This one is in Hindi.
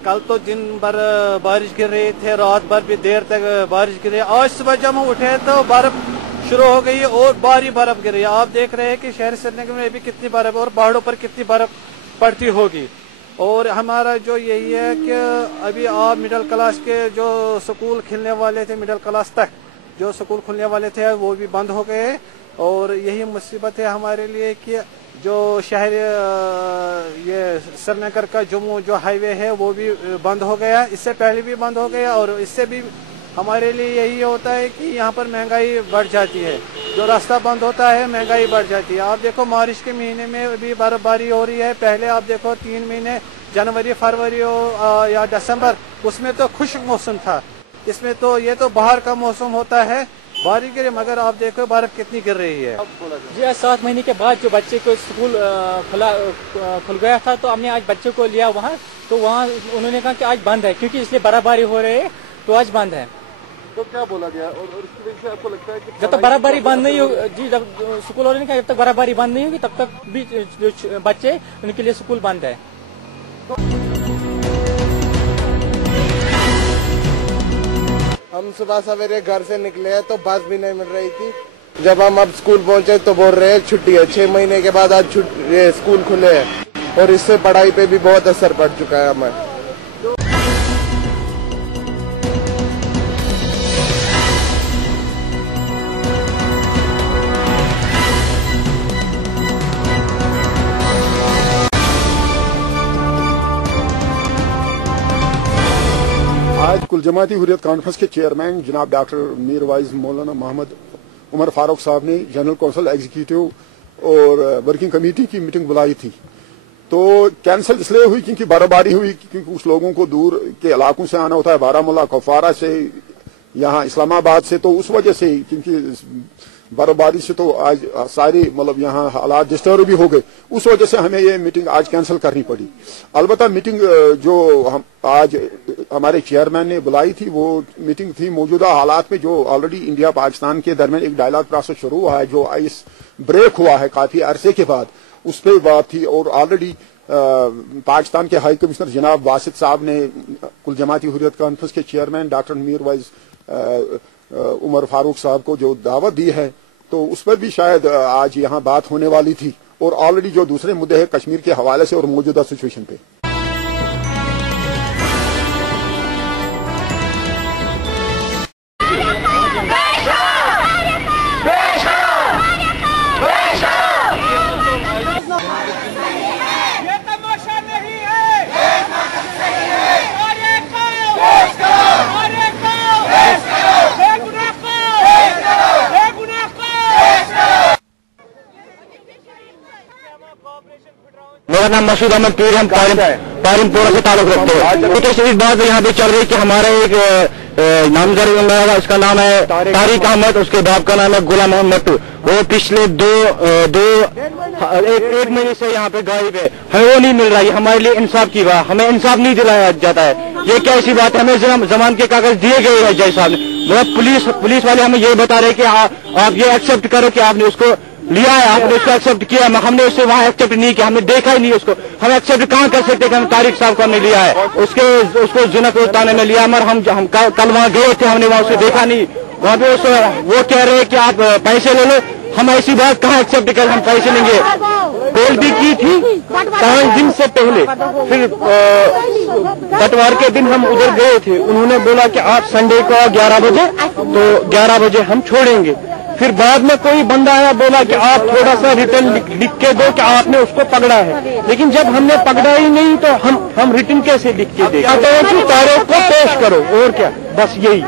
कल तो दिन भर बारिश गिर रही थी, रात भर भी देर तक बारिश गिर रही है। आज सुबह जब हम उठे तो बर्फ शुरू हो गई और भारी बर्फ गिर रही है। आप देख रहे हैं कि शहर श्रीनगर में भी कितनी बर्फ और पहाड़ों पर कितनी बर्फ पड़ती होगी। और हमारा जो यही है कि अभी आप मिडिल क्लास के जो स्कूल खुलने वाले थे, मिडिल क्लास तक जो स्कूल खुलने वाले थे वो भी बंद हो गए। और यही मुसीबत है हमारे लिए कि जो शहर ये श्रीनगर का जम्मू जो हाईवे है वो भी बंद हो गया, इससे पहले भी बंद हो गया। और इससे भी हमारे लिए यही होता है कि यहाँ पर महंगाई बढ़ जाती है, जो रास्ता बंद होता है महंगाई बढ़ जाती है। आप देखो बारिश के महीने में भी बर्फबारी हो रही है, पहले आप देखो 3 महीने जनवरी फरवरी या दिसंबर उसमें तो खुश्क मौसम था, इसमें तो ये तो बाहर का मौसम होता है, बारिश गिरे, मगर आप देखो बर्फ कितनी गिर रही है। जी 7 महीने के बाद जो बच्चे को स्कूल खुल गया था तो हमने आज बच्चे को लिया वहाँ, तो वहाँ उन्होंने कहा कि आज बंद है क्योंकि इसलिए बर्फबारी हो रही है तो आज बंद है। तो क्या बोला गया और इसकी वजह से आपको लगता है कि जब तक बर्फबारी बंद नहीं हो जी, जब स्कूल वालों ने कहा जब तक बर्फबारी बंद नहीं होगी तब तक भी जो बच्चे उनके लिए स्कूल बंद है। हम सुबह सवेरे घर से निकले हैं तो बस भी नहीं मिल रही थी। जब हम अब स्कूल पहुंचे तो बोल रहे हैं छुट्टी है। 6 महीने के बाद आज स्कूल खुले हैं और इससे पढ़ाई पे भी बहुत असर पड़ चुका है हमें। आज कुल जमाती हुर्रियत कॉन्फ्रेंस के चेयरमैन जनाब डॉक्टर मीर वाइज मौलाना मोहम्मद उमर फारूक साहब ने जनरल कौंसिल एग्जीक्यूटिव और वर्किंग कमेटी की मीटिंग बुलाई थी, तो कैंसिल इसलिए हुई क्योंकि बर्फबारी हुई, क्योंकि कुछ लोगों को दूर के इलाकों से आना होता है, बारामूला कुपवारा से, यहाँ इस्लामाबाद से, तो उस वजह से क्योंकि बर्फबारी से तो आज सारी मतलब यहाँ हालात डिस्टर्ब भी हो गए, उस वजह से हमें ये मीटिंग आज कैंसिल करनी पड़ी। अलबत्ता मीटिंग जो हम आज हमारे चेयरमैन ने बुलाई थी वो मीटिंग थी मौजूदा हालात में, जो ऑलरेडी इंडिया पाकिस्तान के दरमियान एक डायलॉग प्रोसेस शुरू हुआ है, जो आइस ब्रेक हुआ है काफी अरसे के बाद, उस पर बात थी। और ऑलरेडी पाकिस्तान के हाई कमिश्नर जनाब वासिद साहब ने कुल जमाती हुर्रियत कॉन्फ्रेंस के चेयरमैन डॉक्टर मीर वाइज उमर फारूक साहब को जो दावत दी है, तो उस पर भी शायद आज यहाँ बात होने वाली थी। और ऑलरेडी जो दूसरे मुद्दे हैं कश्मीर के हवाले से और मौजूदा सिचुएशन पे, मेरा नाम मसूद अहमद पीर, हम पारिमपुरा से ताल्लुक रखते हैं। तो इस बात यहाँ पे चल रही कि हमारा एक नामजद, इसका नाम है तारिक अहमद, उसके बाप का नाम है गुलाम मोहम्मद, वो पिछले एक महीने से यहाँ पे गायब है, हमें वो नहीं मिल रहा है। हमारे लिए इंसाफ की बात, हमें इंसाफ नहीं दिलाया जाता है। ये क्या ऐसी बात है? हमें जमानत के कागज दिए गए हैं जज साहब ने, मतलब पुलिस वाले हमें ये बता रहे कि आप ये एक्सेप्ट करो कि आपने उसको लिया है, आपने उसको एक्सेप्ट किया, हमने उससे वहाँ एक्सेप्ट नहीं किया, हमने देखा ही नहीं उसको। हम एक्सेप्ट कहाँ कर सकते कि हम तारिक साहब को हमने लिया है, उसको जिन्नत थाने में लिया, मगर हम कल वहाँ गए थे, हमने वहाँ उसे देखा नहीं। वहाँ पे वो कह रहे हैं कि आप पैसे ले लो, हम ऐसी बात कहाँ एक्सेप्ट कर, हम पैसे लेंगे। बेल भी की थी 5 दिन से पहले, फिर बंटवार के दिन हम उधर गए थे, उन्होंने बोला कि आप संडे को 11 बजे, तो 11 बजे हम छोड़ेंगे। फिर बाद में कोई बंदा आया, बोला कि आप थोड़ा सा रिटर्न लिख के दो कि आपने उसको पकड़ा है, लेकिन जब हमने पकड़ा ही नहीं तो हम रिटर्न कैसे लिख के दे? कहते हैं कि तारीख को पेश करो, और क्या, बस यही।